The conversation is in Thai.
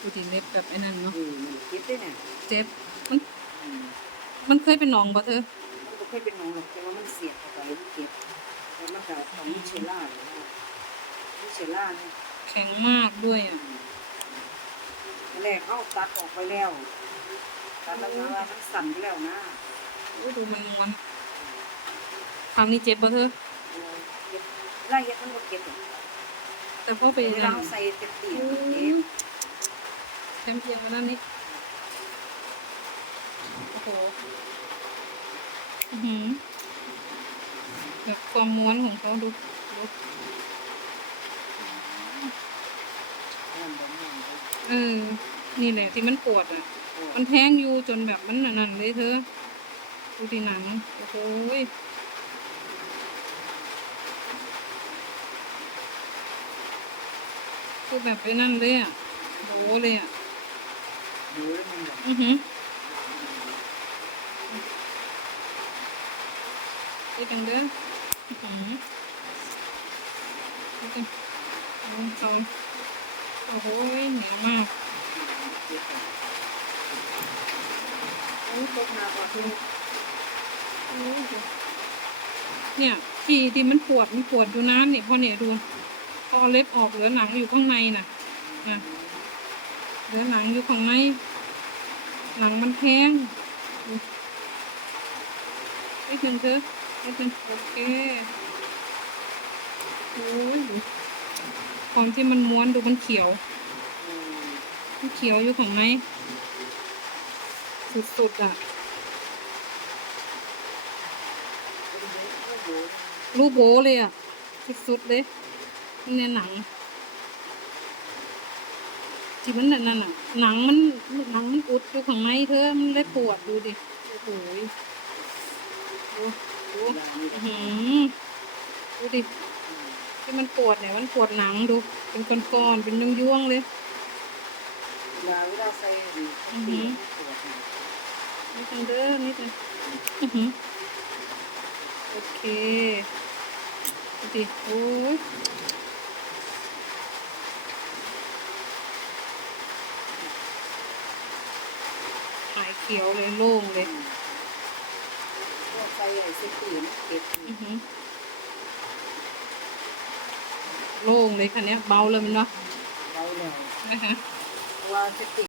ดูดิเล็บแบบไอ้นั่นเนาะอืมมันคิดได้เนี่ยเจ็บ มันอืมมันเคยเป็นหนองบ่เธอ มันก็เคยเป็นหนองหรอกแต่ว่ามันเสียบเข้าไปมันเก็บแล้วมันก็ของมิเชล่าเลยนะมิเชล่าเนี่ยแข็งมากด้วยอะ แรกเขาตัดออกไปแล้วตัดแล้วก็ว่ามันสั่นไปแล้วนะโอ้ดูมันม้วนครั้งนี้เจ็บบ่เธอเก็บไล่เฮ็ดมันก็เก็บหรอกแต่พอไปเวลาเราใส่เต็มตีมันเก็บ แคมเพียงอันนั้นนี่โอ้โหอื้อหือแบบความม้วนของเขาดูดูนั่นบ่แม่นเลยเออ นี่แหละที่มันปวดอะโอ้มันแทงอยู่จนแบบมันนั่นๆเลยเธอ ดูที่หนัง โอ้โหยคือแบบไปนั่นเลยอะโหเลยอะ ดูแล้วมันแบบอือหือนี่กันเด้ออื้อหือนี่กันลงซอยโอ้โหยเหนียวมากเก็บอะโอ้ตกหนักกว่าที่เนี่ยที่ที่มันปวดมันปวดอยู่นานเนี่ยพอเนี่ยดูพอเอาเล็บออกเหลือหนังอยู่ข้างในน่ะนะเหลือหนังอยู่ข้างใน หนังมันแห้งดูนิดนึงเถอะนิดนึงโอเคโอ้ยดูความที่มันม้วนดูมันเขียว มันเขียวอยู่ข้างในสุดๆอะ รูปโบเลยอะ สุดๆเลย เนี่ยหนัง ที่มันนั่นน่ะ หนังมันหนังมันอุดอยู่ข้างในเธอมันเลยปวดดูดิโอ้โหดูดูอื้อหือดูดิที่มันปวดเนี่ยมันปวดหนังดู เป็นก้อนๆเป็นยวงๆเลยเวลาเวลาใส่อือหือนี่ยนิดนึงเด้อนิดนึงอือหือโอเคดูดิโอ้ยายเขียวเลยโล่งเลยก็ใส่ไอ้สิบปีมันเก็บอยู่อือหือโล่งเลยคันนี้ยเบาเลยมันเนาะเราแล้วนะคะเพราะว่าสิบปี